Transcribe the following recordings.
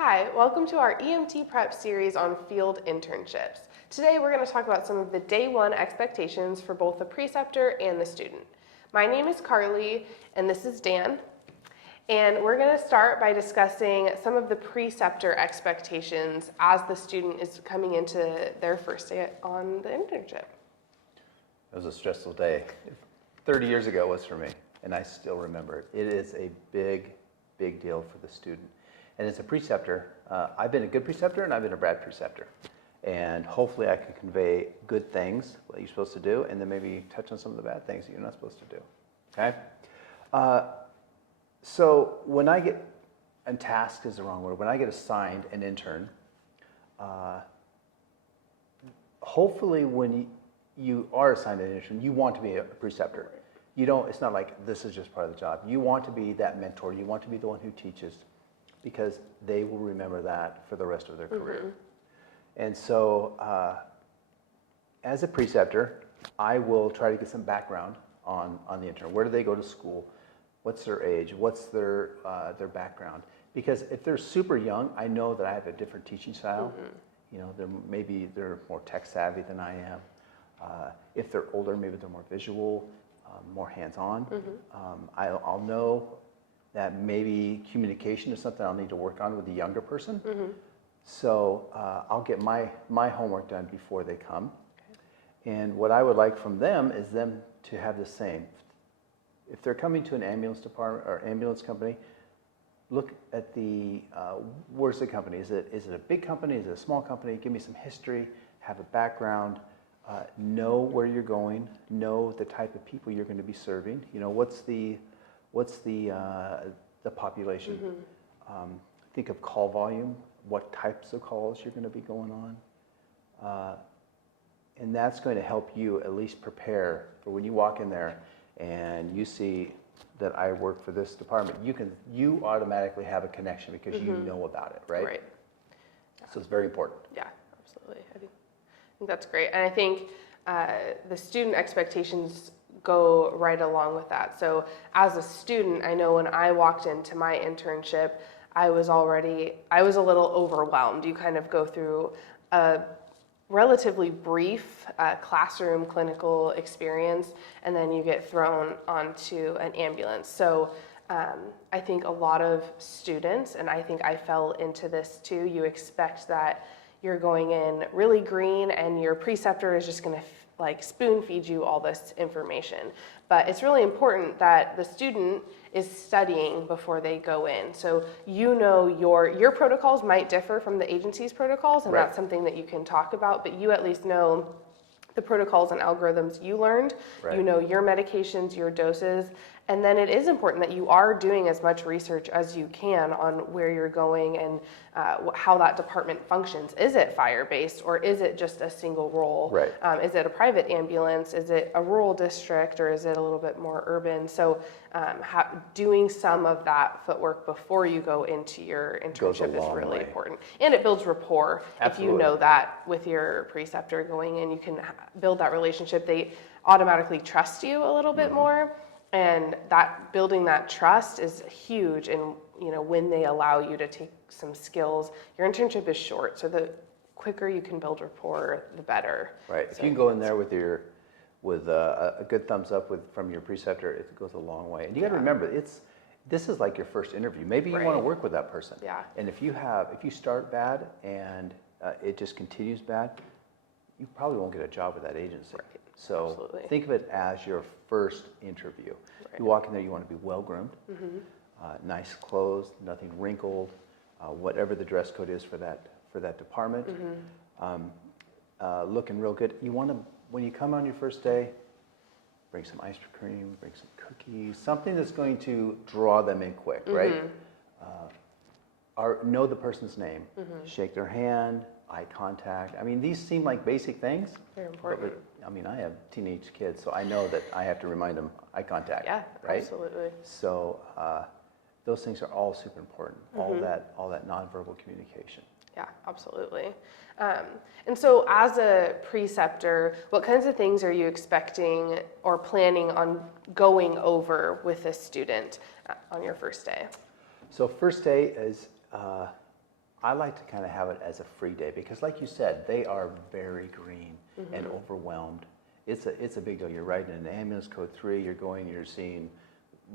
Hi, welcome to our EMTprep series on field internships. Today we're going to talk about some of the day one expectations for both the preceptor and the student. My name is Carli and this is Dan. And we're going to start by discussing some of the preceptor expectations as the student is coming into their first day on the internship. It was a stressful day. 30 years ago it was for me, and I still remember it. It is a big deal for the student. And as a preceptor, I've been a good preceptor and I've been a bad preceptor. And hopefully I can convey good things, what you're supposed to do, and then maybe touch on some of the bad things that you're not supposed to do, okay? So when I get, and tasked is the wrong word, when I get assigned an intern, hopefully when you are assigned an intern, you want to be a preceptor. You don't, it's not like this is just part of the job. You want to be that mentor. You want to be the one who teaches, because they will remember that for the rest of their career. And so as a preceptor, I will try to get some background on the intern. Where do they go to school? What's their age? What's their background? Because if they're super young, I know that I have a different teaching style. You know, maybe they're more tech savvy than I am. If they're older, maybe they're more visual, more hands-on. I'll know that maybe communication is something I'll need to work on with the younger person. So I'll get my homework done before they come. And what I would like from them is them to have the same. If they're coming to an ambulance department or ambulance company, look at the, where's the company? Is it a big company? Is it a small company? Give me some history, have a background, know where you're going, know the type of people you're going to be serving. You know, what's the population? Think of call volume, what types of calls you're going to be going on. And that's going to help you at least prepare for when you walk in there and you see that I work for this department. You automatically have a connection because you know about it, right? Right. So it's very important. Yeah, absolutely. I think that's great. And I think the student expectations go right along with that. So as a student, I know when I walked into my internship, I was a little overwhelmed. You kind of go through a relatively brief classroom clinical experience, and then you get thrown onto an ambulance. So I think a lot of students, and I think I fell into this too, you expect that you're going in really green and your preceptor is just going to like spoon feed you all this information. But it's really important that the student is studying before they go in. So you know your protocols might differ from the agency's protocols, and that's something that you can talk about, but you at least know the protocols and algorithms you learned. You know your medications, your doses, and then it is important that you are doing as much research as you can on where you're going and how that department functions. Is it fire-based or is it just a single role? Is it a private ambulance? Is it a rural district or is it a little bit more urban? So doing some of that footwork before you go into your internship is really important. And it builds rapport. If you know that with your preceptor going in, you can build that relationship. They automatically trust you a little bit more. And that building that trust is huge. And you know, when they allow you to take some skills, your internship is short, so the quicker you can build rapport, the better. Right. So if you can go in there with a good thumbs up from your preceptor, it goes a long way. And you got to remember, this is like your first interview. Maybe you want to work with that person. And if you start bad and it just continues bad, you probably won't get a job with that agency. So think of it as your first interview. You walk in there, you want to be well-groomed, nice clothes, nothing wrinkled, whatever the dress code is for that department, looking real good. You want to, when you come on your first day, bring some ice cream, bring some cookies, something that's going to draw them in quick, right? Know the person's name, shake their hand, eye contact. I mean, these seem like basic things. Very important. I mean, I have teenage kids, so I know that I have to remind them eye contact. Yeah, right? Absolutely. So those things are all super important. All that nonverbal communication. Yeah, absolutely. And so as a preceptor, what kinds of things are you expecting or planning on going over with a student on your first day? So first day is I like to kind of have it as a free day because, like you said, they are very green and overwhelmed. It's a big deal. You're riding an ambulance code 3. You're seeing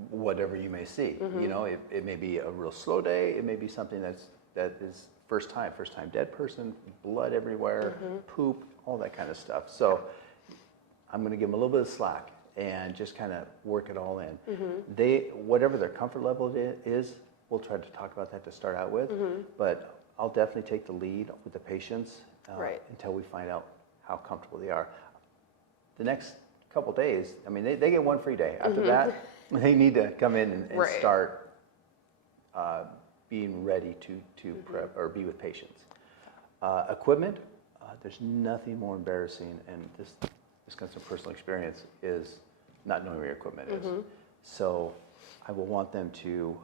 whatever you may see. You know, it may be a real slow day. It may be something that is first time dead person, blood everywhere, poop, all that kind of stuff. So I'm going to give them a little bit of slack and just kind of work it all in. Whatever their comfort level is, we'll try to talk about that to start out with, but I'll definitely take the lead with the patients until we find out how comfortable they are. The next couple days, I mean, they get one free day. After that, they need to come in and start being ready to prep or be with patients. Equipment, there's nothing more embarrassing, and this comes from personal experience, is not knowing where your equipment is. So I will want them to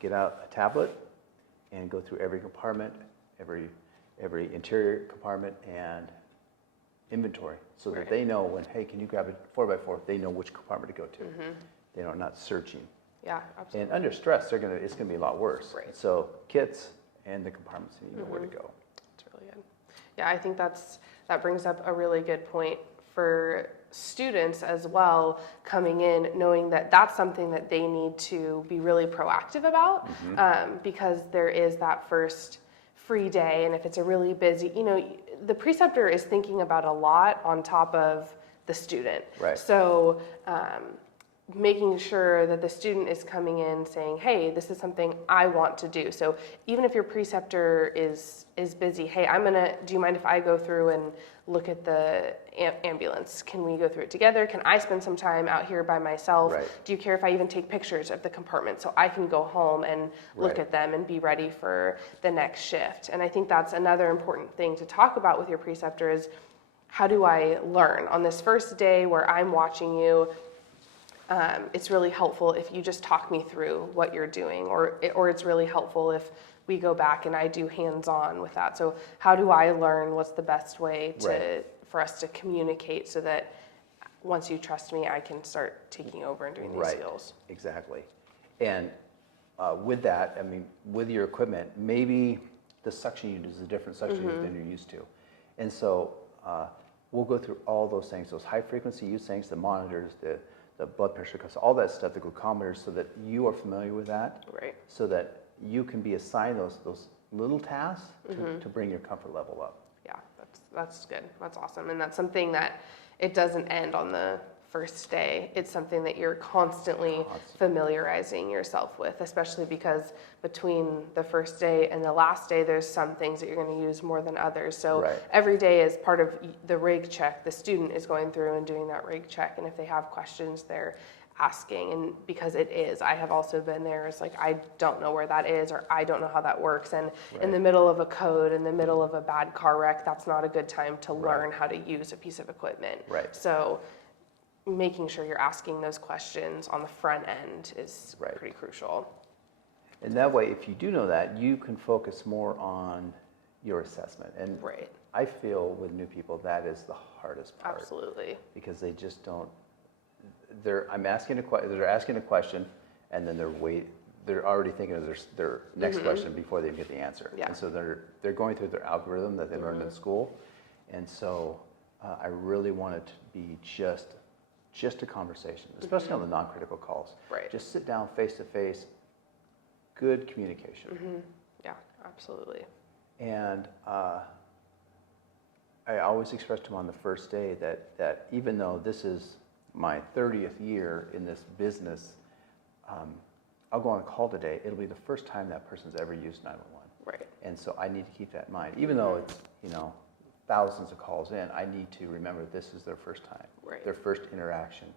get out a tablet and go through every compartment, every interior compartment, and inventory, so that they know when, hey, can you grab a 4x4? They know which compartment to go to. They are not searching. Yeah, absolutely. And under stress, it's going to be a lot worse. So kits and the compartments, you know where to go. That's really good. Yeah, I think that brings up a really good point for students as well, coming in knowing that that's something that they need to be really proactive about, because there is that first free day, and if it's a really busy, you know, the preceptor is thinking about a lot on top of the student. So making sure that the student is coming in saying, hey, this is something I want to do. So even if your preceptor is busy, hey, do you mind if I go through and look at the ambulance? Can we go through it together? Can I spend some time out here by myself? Do you care if I even take pictures of the compartment so I can go home and look at them and be ready for the next shift? And I think that's another important thing to talk about with your preceptor is, how do I learn? On this first day where I'm watching you, it's really helpful if you just talk me through what you're doing, or it's really helpful if we go back and I do hands-on with that. So how do I learn? What's the best way for us to communicate so that once you trust me, I can start taking over and doing these skills? Exactly. And with that, I mean, with your equipment, maybe the suction unit is a different suction unit than you're used to. And so we'll go through all those things, those high frequency use things, the monitors, the blood pressure cuffs, all that stuff, the glucometers, so that you are familiar with that, so that you can be assigned those little tasks to bring your comfort level up. Yeah, that's good. That's awesome. And that's something that it doesn't end on the first day. It's something that you're constantly familiarizing yourself with, especially because between the first day and the last day, there's some things that you're going to use more than others. So every day is part of the rig check. The student is going through and doing that rig check. And if they have questions, they're asking. And because I have also been there. It's like, I don't know where that is, or I don't know how that works. And in the middle of a code, in the middle of a bad car wreck, that's not a good time to learn how to use a piece of equipment. So making sure you're asking those questions on the front end is pretty crucial. And that way, if you do know that, you can focus more on your assessment. And I feel with new people, that is the hardest part. Absolutely. Because they just don't, they're asking a question, and then they're already thinking of their next question before they even get the answer. And so they're going through their algorithm that they learned in school. And so I really want it to be just a conversation, especially on the non-critical calls. Just sit down face to face, good communication. Yeah, absolutely. And I always express to them on the first day that even though this is my 30th year in this business, I'll go on a call today. It'll be the first time that person's ever used 911. And so I need to keep that in mind. Even though it's, thousands of calls in, I need to remember this is their first time, their first interaction.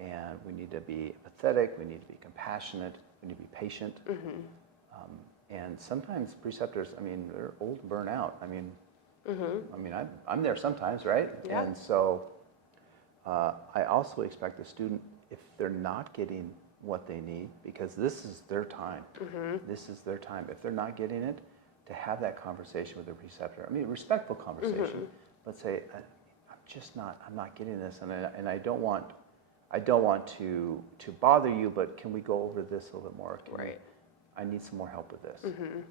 And we need to be empathetic, we need to be compassionate, we need to be patient. And sometimes preceptors, they're old and burnt out. I'm there sometimes, right? And so I also expect the student, if they're not getting what they need, because this is their time, this is their time. If they're not getting it, to have that conversation with the preceptor. Respectful conversation, but say, I'm not getting this, and I don't want to bother you, but can we go over this a little bit more? I need some more help with this.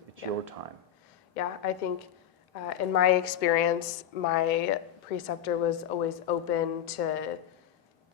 It's your time. Yeah, I think in my experience, my preceptor was always open to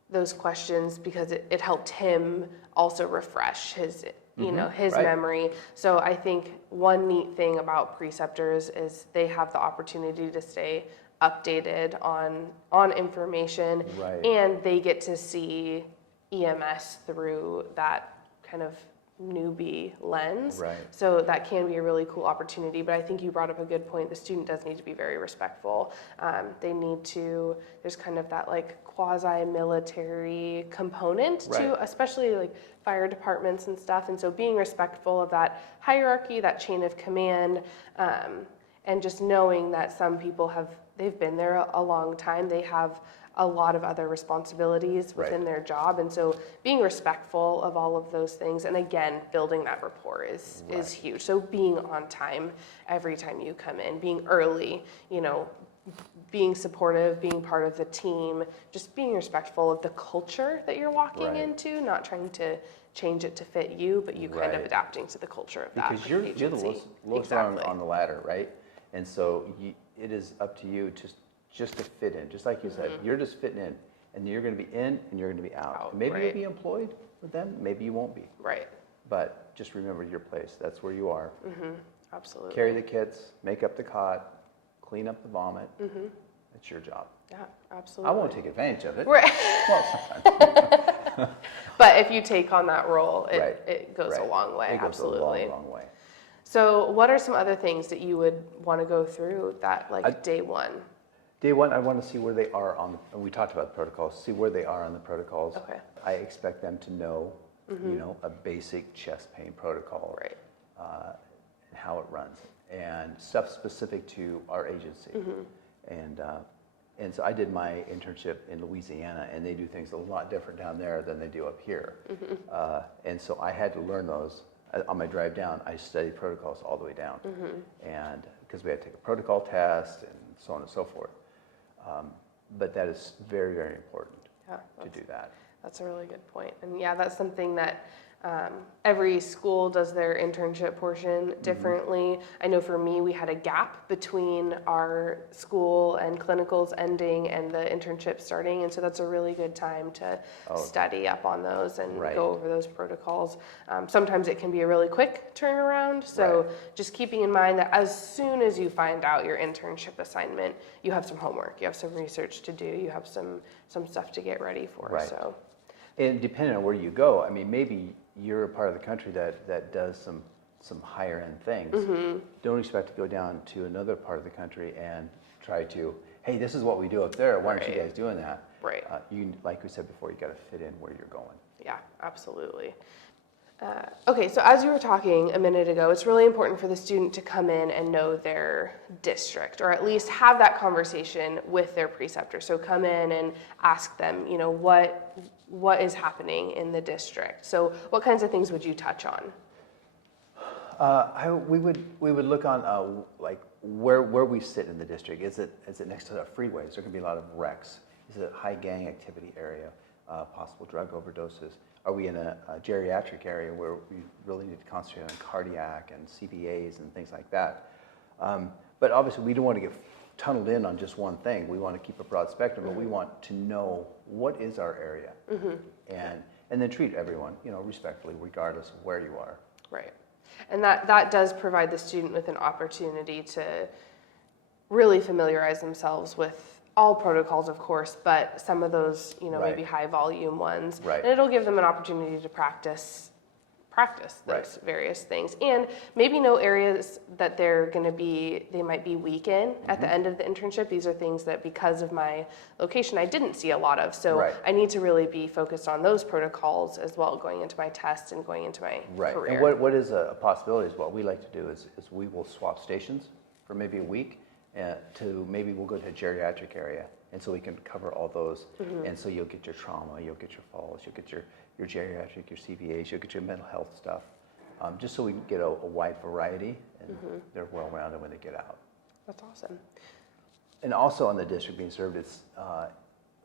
those questions because it helped him also refresh his his right. memory. So I think one neat thing about preceptors is they have the opportunity to stay updated on information, Right. and they get to see EMS through that kind of newbie lens. Right. So that can be a really cool opportunity. But I think you brought up a good point. The student does need to be very respectful. They need to, there's kind of that like quasi-military component Right. to, especially like fire departments and stuff. And so being respectful of that hierarchy, that chain of command, and just knowing that some people they've been there a long time. They have a lot of other responsibilities within Right. their job, and so being respectful of all of those things, and again, building that rapport is huge. So being on time every time you come in, being early, being supportive, being part of the team, just being respectful of the culture that you're walking Right. into, not trying to change it to fit you, but you kind of Right. adapting to the culture of that Because you're the agency. lowest Exactly. on the ladder, right? And so it is up to you just to fit in. Just like you said, you're just fitting in, and you're going to be in and you're going to be out. Out, Maybe right. you'll be employed with them, maybe you won't be. Right. But just remember your place. That's where you are. Absolutely. Carry the kits, make up the cot, clean up the vomit. It's your job. Yeah, I absolutely. won't take advantage of it. Right. Well, sometimes. But if you take on that role, Right. it goes a Right. long way. It goes Absolutely. a long way. So, what are some other things that you would want to go through that, like day one? Day one, I want to see where they are and we talked about the protocols, see where they are on the protocols. Okay. I expect them to know, a basic chest pain protocol. Right. And how it runs, and stuff specific to our agency. And so I did my internship in Louisiana, and they do things a lot different down there than they do up here. And so I had to learn those. On my drive down, I studied protocols all the way down, and because we had to take a protocol test and so on and so forth. But that is very, very important to do that. That's a really good point. And yeah, that's something that every school does their internship portion differently. I know for me, we had a gap between our school and clinicals ending and the internship starting. And so that's a really good time to study up on those and go over those protocols. Sometimes it can be a really quick turnaround. So just keeping in mind that as soon as you find out your internship assignment, you have some homework, you have some research to do, you have some stuff to get ready for. Right. So. And depending on where you go, I mean, maybe you're a part of the country that does some higher end things. Don't expect to go down to another part of the country and try to, hey, this is what we do up there. Why aren't you guys doing that? Right. Like we said before, you got to fit in where you're going. Yeah, absolutely. Okay, so as you were talking a minute ago, it's really important for the student to come in and know their district, or at least have that conversation with their preceptor. So come in and ask them, what is happening in the district. So what kinds of things would you touch on? We would look on like where we sit in the district. Is it next to a freeway? Is there going to be a lot of wrecks? Is it a high gang activity area? Possible drug overdoses? Are we in a geriatric area where we really need to concentrate on cardiac and CVAs and things like that? But obviously, we don't want to get tunneled in on just one thing. We want to keep a broad spectrum, but we want to know what is our area, and then treat everyone, respectfully, regardless of where you are. Right, and that does provide the student with an opportunity to really familiarize themselves with all protocols, of course, but some of those, maybe high volume ones. Right. And it'll give them an opportunity to practice those various things. And maybe know areas that they might be weak in at the end of the internship. These are things that because of my location, I didn't see a lot of. So I need to really be focused on those protocols as well, going into my tests and going into my career. And what is a possibility is what we like to do is we will swap stations for maybe a week. To maybe we'll go to a geriatric area, and so we can cover all those. And so you'll get your trauma, you'll get your falls, you'll get your geriatric, your CVAs, you'll get your mental health stuff, just so we can get a wide variety, and they're well-rounded when they get out. That's awesome. And also on the district being served, it's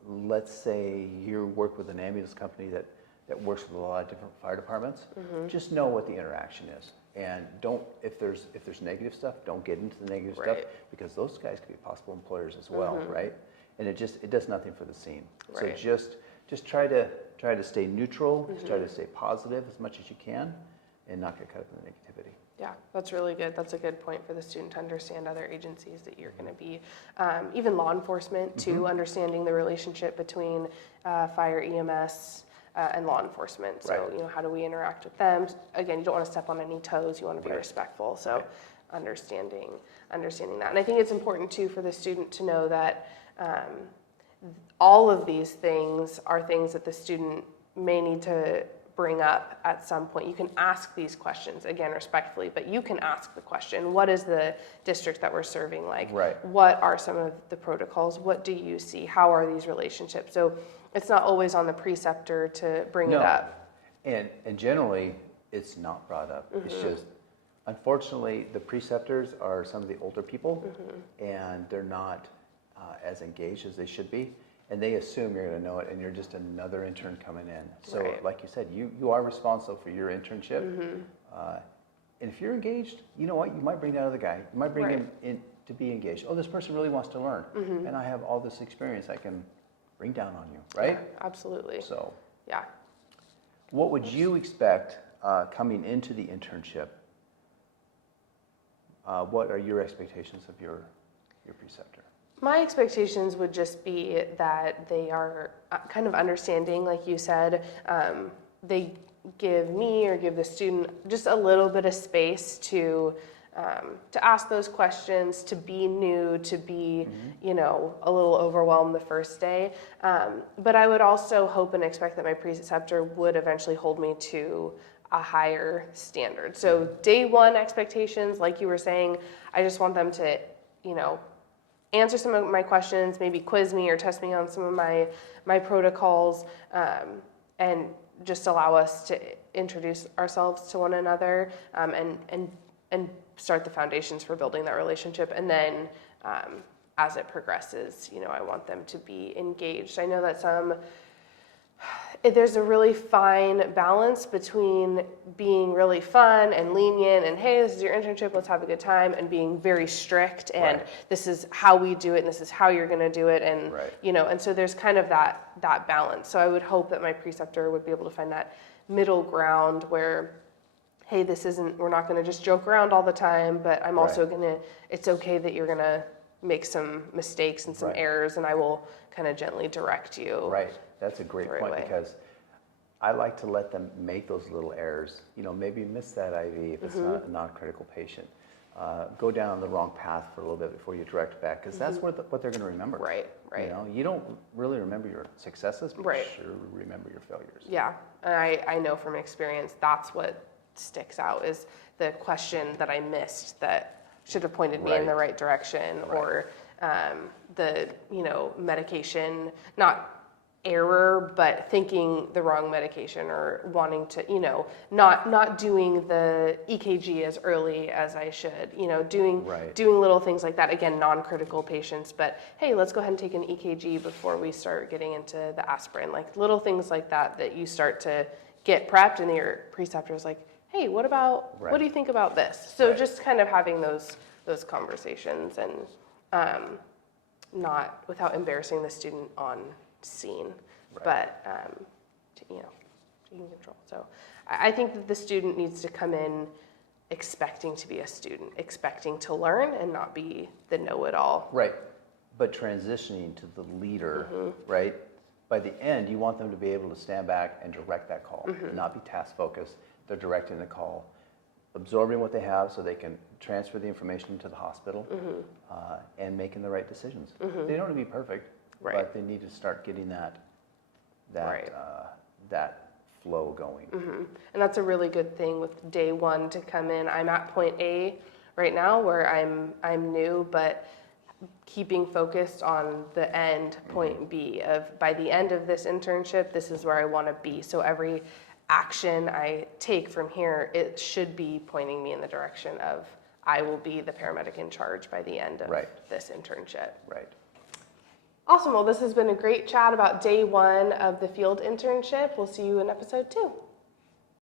let's say you work with an ambulance company that works with a lot of different fire departments. Just know what the interaction is. And don't, if there's negative stuff, don't get into the negative stuff, Right. because those guys could be possible employers as well, right? And it does nothing for the scene. Right. So just try to stay neutral, try to stay positive as much as you can, and not get caught up in the negativity. Yeah, that's really good. That's a good point for the student to understand other agencies that you're going to be, even law enforcement too, understanding the relationship between fire, EMS, and law enforcement. So, Right. you know, how do we interact with them? Again, you don't want to step on any toes. You want to be Right. respectful. So, Right. understanding that. And I think it's important too for the student to know that all of these things are things that the student may need to bring up at some point. You can ask these questions, again, respectfully, but you can ask the question, what is the district that we're serving like? Right. What are some of the protocols? What do you see? How are these relationships? So it's not always on the preceptor to bring it up. And generally, it's not brought up. It's just, unfortunately, the preceptors are some of the older people, and they're not as engaged as they should be. And they assume you're going to know it, and you're just another intern coming in. So, Right. like you said, you are responsible for your internship. And if you're engaged, you know what? You might bring that other guy. You might bring Right. him in to be engaged. Oh, this person really wants to learn, and I have all this experience I can bring down on you, right? Yeah, absolutely. So, Yeah. what would you expect coming into the internship? What are your expectations of your preceptor? My expectations would just be that they are kind of understanding, like you said. They give me or give the student just a little bit of space to ask those questions, to be new, to be, you know, a little overwhelmed the first day. But I would also hope and expect that my preceptor would eventually hold me to a higher standard. So day one expectations, like you were saying, I just want them to, you know, answer some of my questions, maybe quiz me or test me on some of my protocols, and just allow us to introduce ourselves to one another, and start the foundations for building that relationship. And then as it progresses, you know, I want them to be engaged. I know that there's a really fine balance between being really fun and lenient and, hey, this is your internship, let's have a good time, and being very strict and this is how we do it and this is how you're going to do it, and you know, and so there's kind of that balance. So I would hope that my preceptor would be able to find that middle ground where, hey, we're not going to just joke around all the time, but I'm also going to, it's okay that you're going to make some mistakes and some errors, and I will kind of gently direct you. Right. That's a great point, way. because I like to let them make those little errors. You know, maybe miss that IV if it's not a non-critical patient. Go down the wrong path for a little bit before you direct back, because that's what they're going to remember. Right. You know, you don't really remember your successes, but you sure remember your failures. Yeah, and I know from experience that's what sticks out is the question that I missed that should have pointed me in the right direction, or the, you know, medication, not error, but thinking the wrong medication, or wanting to, you know, not doing the EKG as early as I should, you know, doing little things like that. Again, non-critical patients, but hey, let's go ahead and take an EKG before we start getting into the aspirin. Like little things like that you start to get prepped, and your preceptor is like, hey, what do you think about this? So just kind of having those conversations, and not without embarrassing the student on scene, but you know, taking control. So I think that the student needs to come in expecting to be a student, expecting to learn, and not be the know-it-all. Right, but transitioning to the leader, right? By the end, you want them to be able to stand back and direct that call, not be task focused. They're directing the call, absorbing what they have so they can transfer the information to the hospital, and making the right decisions. They don't need to be perfect, but they need to start getting that flow going. And that's a really good thing with day one to come in. I'm at point A right now where I'm new, but keeping focused on the end, point B, of by the end of this internship, this is where I want to be. So every action I take from here, it should be pointing me in the direction of I will be the paramedic in charge by the end of this internship. Right. Awesome. Well, this has been a great chat about day one of the field internship. We'll see you in episode 2.